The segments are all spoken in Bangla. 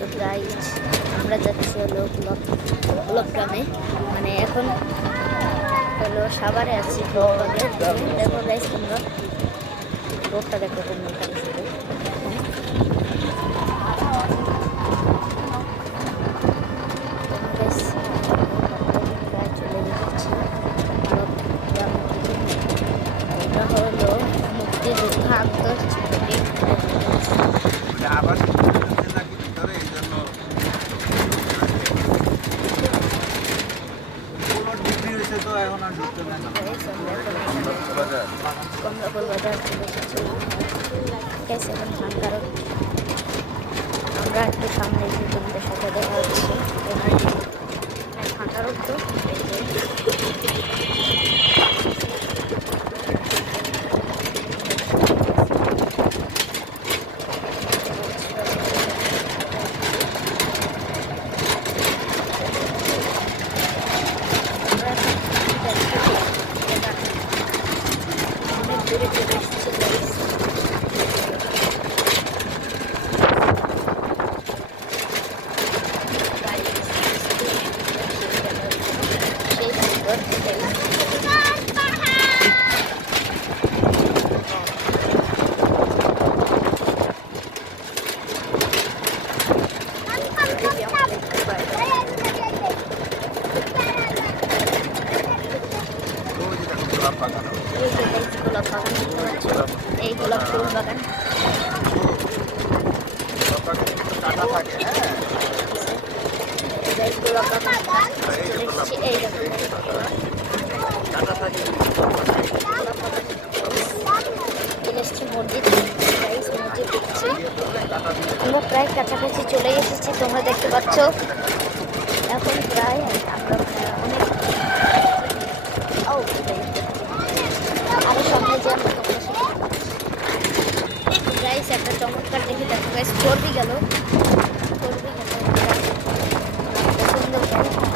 তো গাইজ আমরা যাচ্ছি হলো গ্রামে, মানে এখন হলো সাভারে আছি। দেখো গাইজ তোমরা রোডটা দেখো তোমরা এখানে শুধু প্রায় চলে যাচ্ছি গ্রাম থেকে। এটা হলো মুক্তিযোদ্ধা আন্তর্জাতিক কমলাপুর বাজার চলে এসেছি। এখন ঠান্ডার আমরা একটু সামনে গিয়ে তোমাদের সাথে দেখা হচ্ছে। ঠান্ডার তো দূরে চলে এসেছি। গোলাপ বাগান দেখতে পাচ্ছ, এই গোলাপ ফুল বাগান। গোলাপ বাগান এই এসছি মসজিদ দেখছি। আমরা প্রায় কাছাকাছি চলে এসেছি, তোমরা দেখতে পাচ্ছ। এখন প্রায় আমরা অনেক আরো সামনে যে আমরা গাইস একটা চমৎকার দেখে দেখো গাইস, করবি গেল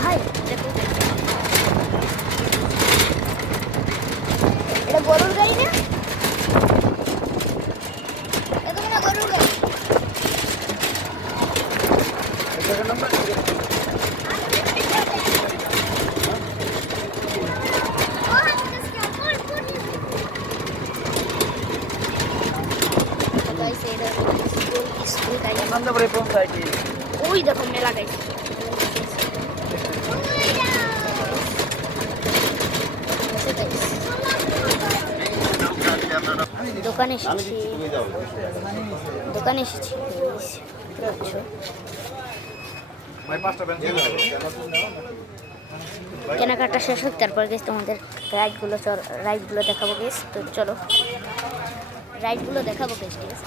ভাই দেখো, এটা গরুর গাড়ি না? এটা না গরুর গাড়ি। ওই দেখো মেলা গাইছে, দোকানে এসেছি কেনাকাটা শেষ হোক, তারপর গেছি তোমাদের রাইডগুলো দেখাবো গেস। তো চলো রাইডগুলো দেখাবো গেস, ঠিক আছে?